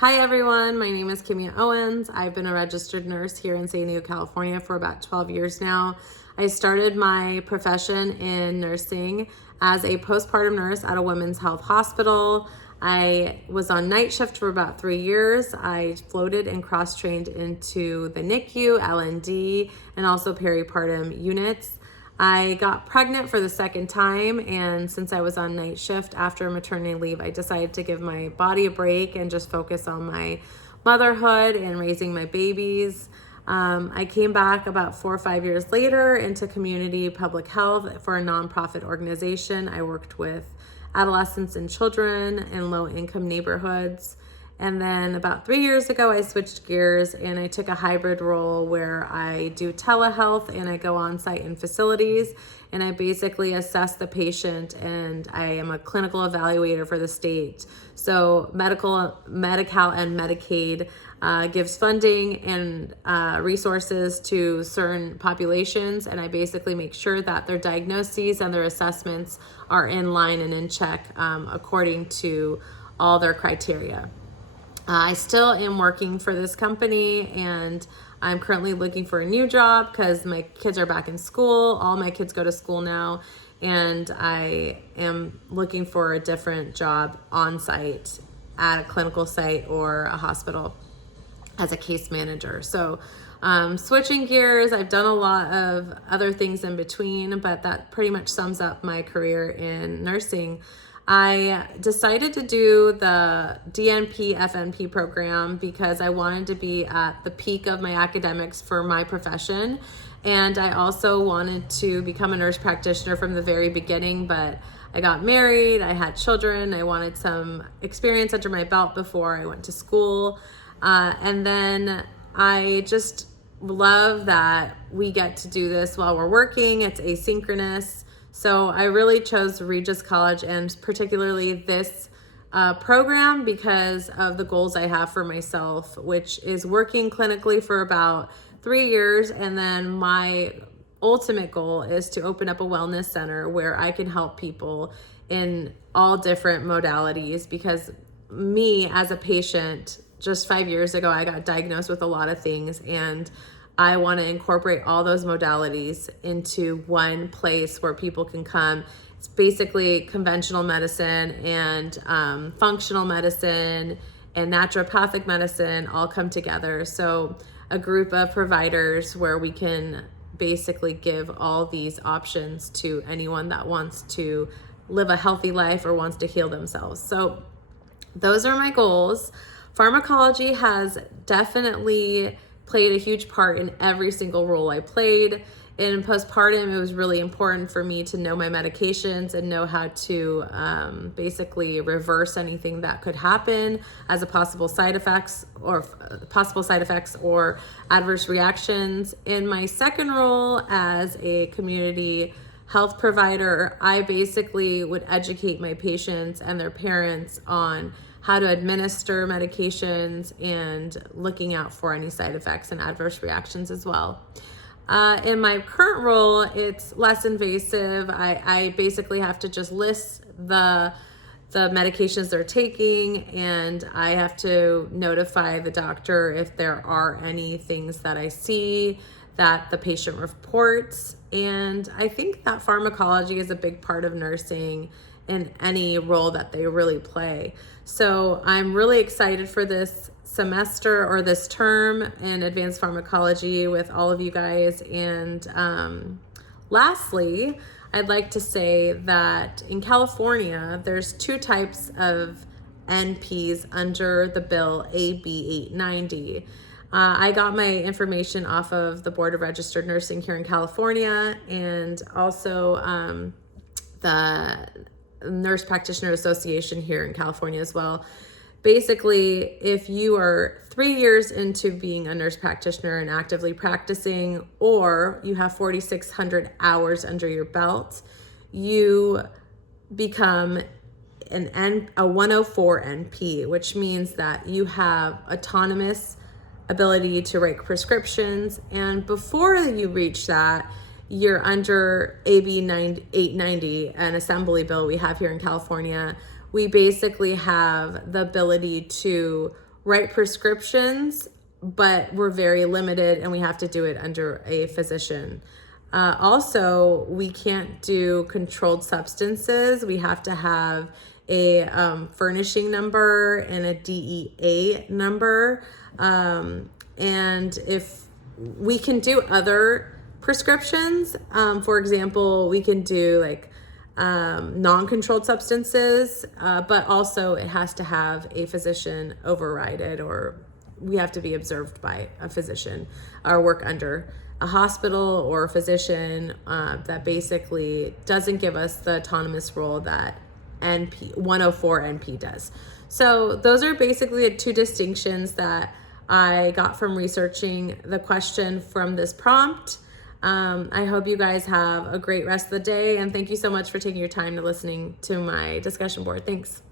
Hi everyone, my name is Kimia Owens. I've been a registered nurse here in San Diego, California for about 12 years now. I started my profession in nursing as a postpartum nurse at a women's health hospital. I was on night shift for about 3 years. I floated and cross-trained into the NICU, LND, and also peripartum units. I got pregnant for the second time, and since I was on night shift after maternity leave, I decided to give my body a break and just focus on my motherhood and raising my babies. I came back about 4 or 5 years later into community public health for a nonprofit organization. I worked with adolescents and children in low-income neighborhoods. And then about 3 years ago, I switched gears and I took a hybrid role where I do telehealth and I go on site in facilities and I basically assess the patient, and I am a clinical evaluator for the state. So Medi-Cal, and Medicaid gives funding and resources to certain populations, and I basically make sure that their diagnoses and their assessments are in line and in check according to all their criteria. I still am working for this company, and I'm currently looking for a new job because my kids are back in school. All my kids go to school now, and I am looking for a different job on site at a clinical site or a hospital as a case manager. So switching gears, I've done a lot of other things in between, but that pretty much sums up my career in nursing. I decided to do the DNP FNP program because I wanted to be at the peak of my academics for my profession. And I also wanted to become a nurse practitioner from the very beginning, but I got married, I had children, I wanted some experience under my belt before I went to school. And then I just love that we get to do this while we're working. It's asynchronous. So I really chose Regis College, and particularly this program, because of the goals I have for myself, which is working clinically for about 3 years. And then my ultimate goal is to open up a wellness center where I can help people in all different modalities, because me as a patient, just 5 years ago, I got diagnosed with a lot of things, and I want to incorporate all those modalities into one place where people can come. It's basically conventional medicine and functional medicine and naturopathic medicine all come together. So a group of providers where we can basically give all these options to anyone that wants to live a healthy life or wants to heal themselves. So those are my goals. Pharmacology has definitely played a huge part in every single role I played. In postpartum, it was really important for me to know my medications and know how to basically reverse anything that could happen as a possible side effects or adverse reactions. In my second role as a community health provider, I basically would educate my patients and their parents on how to administer medications and looking out for any side effects and adverse reactions as well. In my current role, it's less invasive. I basically have to just list the medications they're taking, and I have to notify the doctor if there are any things that I see that the patient reports. And I think that pharmacology is a big part of nursing in any role that they really play. So I'm really excited for this semester or this term in advanced pharmacology with all of you guys. And lastly, I'd like to say that in California, there's 2 types of NPs under the bill AB 890. I got my information off of the Board of Registered Nursing here in California, and also the Nurse Practitioner Association here in California as well. Basically, if you are 3 years into being a nurse practitioner and actively practicing, or you have 4,600 hours under your belt, you become a 104 NP, which means that you have autonomous ability to write prescriptions. And before you reach that, you're under AB 890, an assembly bill we have here in California. We basically have the ability to write prescriptions, but we're very limited and we have to do it under a physician. Also, we can't do controlled substances. We have to have a furnishing number and a DEA number. And if we can do other prescriptions, for example, we can do like non-controlled substances, but also it has to have a physician override it, or we have to be observed by a physician or work under a hospital or a physician that basically doesn't give us the autonomous role that NP 104 NP does. So those are basically the two distinctions that I got from researching the question from this prompt. I hope you guys have a great rest of the day, and thank you so much for taking your time to listening to my discussion board. Thanks.